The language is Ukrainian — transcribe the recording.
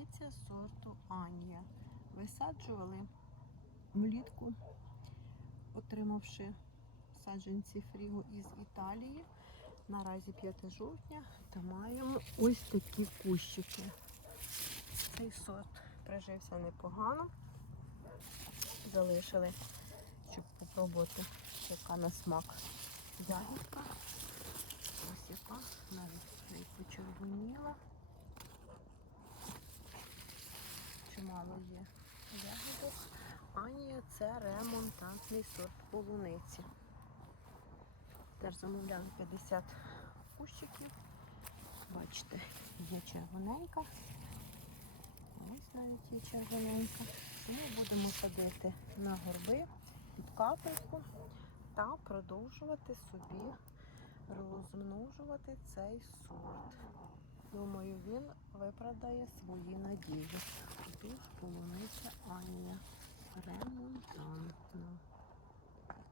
полуниця сорту Анія. Висаджували влітку, отримавши саджанці фрігу із Італії. Наразі 5 жовтня та маємо ось такі кущики. Цей сорт прижився непогано. Залишили, щоб попробувати, яка на смак ягідка. Ось яка навіть не почервоніла. Чимало є ягодок. Анія це ремонтантний сорт полуниці. Теж замовляли 50 кущиків. Бачите, є червоненька. Ось навіть є червоненька. Тому будемо садити на горби під капельку та продовжувати собі розмножувати цей сорт. Думаю, він виправдає свої надії. Купив полуниця